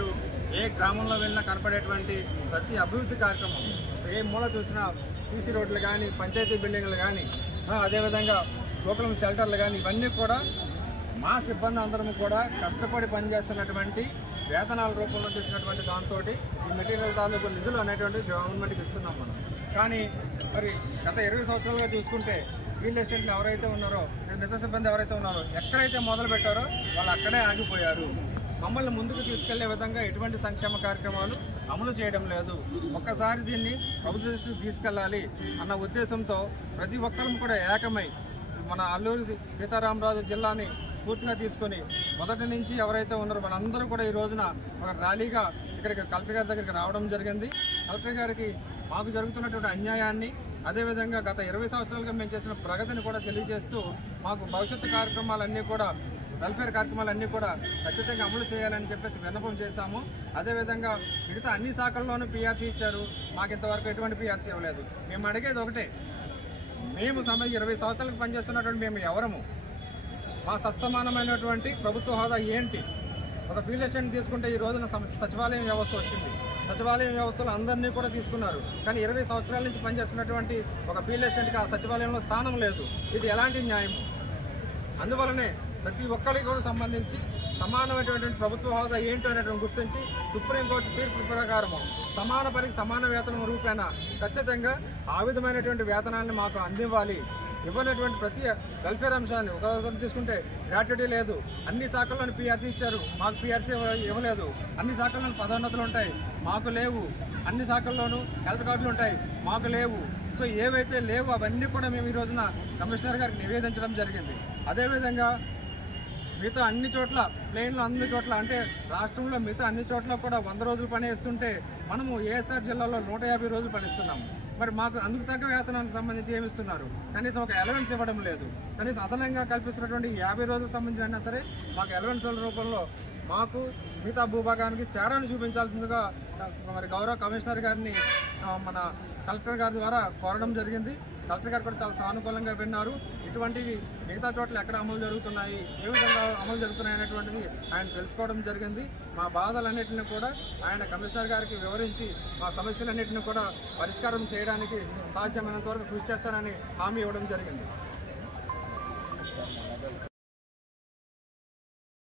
మీరు ఏ గ్రామంలో వెళ్ళినా కనపడేటువంటి ప్రతి అభివృద్ధి కార్యక్రమం, ఏ మూల చూసినా సీసీ రోడ్లు కానీ, పంచాయతీ బిల్డింగ్లు కానీ, అదేవిధంగా లోకల్ షెల్టర్లు కానీ, ఇవన్నీ కూడా మా సిబ్బంది అందరం కూడా కష్టపడి పనిచేస్తున్నటువంటి వేతనాల రూపంలో తెచ్చినటువంటి దాంతో ఈ మెటీరియల్ తాలూకు నిధులు అనేటువంటి గవర్నమెంట్కి ఇస్తున్నాం మనం. కానీ మరి గత 20 సంవత్సరాలుగా చూసుకుంటే ఫీల్డ్ అసిస్టెంట్లు ఎవరైతే ఉన్నారో, మిగతా సిబ్బంది ఎవరైతే ఉన్నారో, ఎక్కడైతే మొదలు పెట్టారో వాళ్ళు అక్కడే ఆగిపోయారు. మమ్మల్ని ముందుకు తీసుకెళ్లే విధంగా ఎటువంటి సంక్షేమ కార్యక్రమాలు అమలు చేయడం లేదు. ఒక్కసారి దీన్ని ప్రభుత్వ దృష్టికి తీసుకెళ్లాలి అన్న ఉద్దేశంతో ప్రతి ఒక్కరం కూడా ఏకమై మన అల్లూరి సీతారామరాజు జిల్లాని పూర్తిగా తీసుకొని మొదటి నుంచి ఎవరైతే ఉన్నారో వాళ్ళందరూ కూడా ఈ రోజున ఒక ర్యాలీగా ఇక్కడికి కలెక్టర్ గారి దగ్గరికి రావడం జరిగింది. కలెక్టర్ గారికి మాకు జరుగుతున్నటువంటి అన్యాయాన్ని, అదేవిధంగా గత 20 సంవత్సరాలుగా మేము చేసిన ప్రగతిని కూడా తెలియజేస్తూ మాకు భవిష్యత్తు కార్యక్రమాలన్నీ కూడా, వెల్ఫేర్ కార్యక్రమాలన్నీ కూడా ఖచ్చితంగా అమలు చేయాలని చెప్పేసి విన్నపం చేశాము. అదేవిధంగా మిగతా అన్ని శాఖల్లోనూ పీఆర్సీ ఇచ్చారు, మాకు ఇంతవరకు ఎటువంటి పీఆర్సీ ఇవ్వలేదు. మేము అడిగేది ఒకటే, మేము 20 సంవత్సరాలకు పనిచేస్తున్నటువంటి మేము ఎవరము, మా తత్సమానమైనటువంటి ప్రభుత్వ హోదా ఏంటి? ఒక ఫీల్డ్ అసిస్టెంట్ తీసుకుంటే ఈ రోజున సచివాలయం వ్యవస్థ వచ్చింది. సచివాలయం వ్యవస్థలో అందరినీ కూడా తీసుకున్నారు. కానీ 20 సంవత్సరాల నుంచి పనిచేస్తున్నటువంటి ఒక ఫీల్డ్ అసిస్టెంట్కి ఆ సచివాలయంలో స్థానం లేదు. ఇది ఎలాంటి న్యాయం? అందువలనే ప్రతి ఒక్కరికి కూడా సంబంధించి సమానమైనటువంటి ప్రభుత్వ హోదా ఏంటో అనేటువంటి గుర్తించి సుప్రీంకోర్టు తీర్పు ప్రకారము సమాన పనికి సమాన వేతనం రూపేణ ఖచ్చితంగా ఆ విధమైనటువంటి వేతనాన్ని మాకు అందివ్వాలి. ఇవ్వనటువంటి ప్రతి వెల్ఫేర్ అంశాన్ని ఒక తీసుకుంటే గ్రాట్యుటీ లేదు. అన్ని శాఖల్లోని పీఆర్సీ ఇచ్చారు, మాకు పీఆర్సీ ఇవ్వలేదు. అన్ని శాఖల్లోని పదోన్నతులు ఉంటాయి, మాకు లేవు. అన్ని శాఖల్లోనూ హెల్త్ కార్డులు ఉంటాయి, మాకు లేవు. సో ఏవైతే లేవు అవన్నీ కూడా మేము ఈ రోజున కమిషనర్ గారికి నివేదించడం జరిగింది. అదేవిధంగా మిగతా అన్ని చోట్ల ప్లేన్లు అన్ని చోట్ల అంటే రాష్ట్రంలో మిగతా అన్ని చోట్ల కూడా 100 రోజులు పని ఇస్తుంటే మనము ఏఎస్ఆర్ జిల్లాలో 150 రోజులు పనిస్తున్నాము. మరి మాకు అందుకు తగ్గ వేతనానికి సంబంధించి ఏమిస్తున్నారు? కనీసం ఒక అలవెన్స్ ఇవ్వడం లేదు. కనీసం అదనంగా కల్పిస్తున్నటువంటి 50 రోజులకు సంబంధించి అయినా సరే మాకు అలవెన్స్ల రూపంలో మాకు మిగతా భూభాగానికి తేడాను చూపించాల్సిందిగా మరి గౌరవ కమిషనర్ గారిని మన కలెక్టర్ గారి ద్వారా కోరడం జరిగింది. కలెక్టర్ గారు కూడా చాలా సానుకూలంగా విన్నారు. ఇటువంటివి మిగతా చోట్ల ఎక్కడ అమలు జరుగుతున్నాయి, ఏ విధంగా అమలు జరుగుతున్నాయి అనేటువంటిది ఆయన తెలుసుకోవడం జరిగింది. మా బాధలన్నింటినీ కూడా ఆయన కమిషనర్ గారికి వివరించి మా సమస్యలన్నింటినీ కూడా పరిష్కారం చేయడానికి సాధ్యమైనంత వరకు కృషి చేస్తానని హామీ ఇవ్వడం జరిగింది.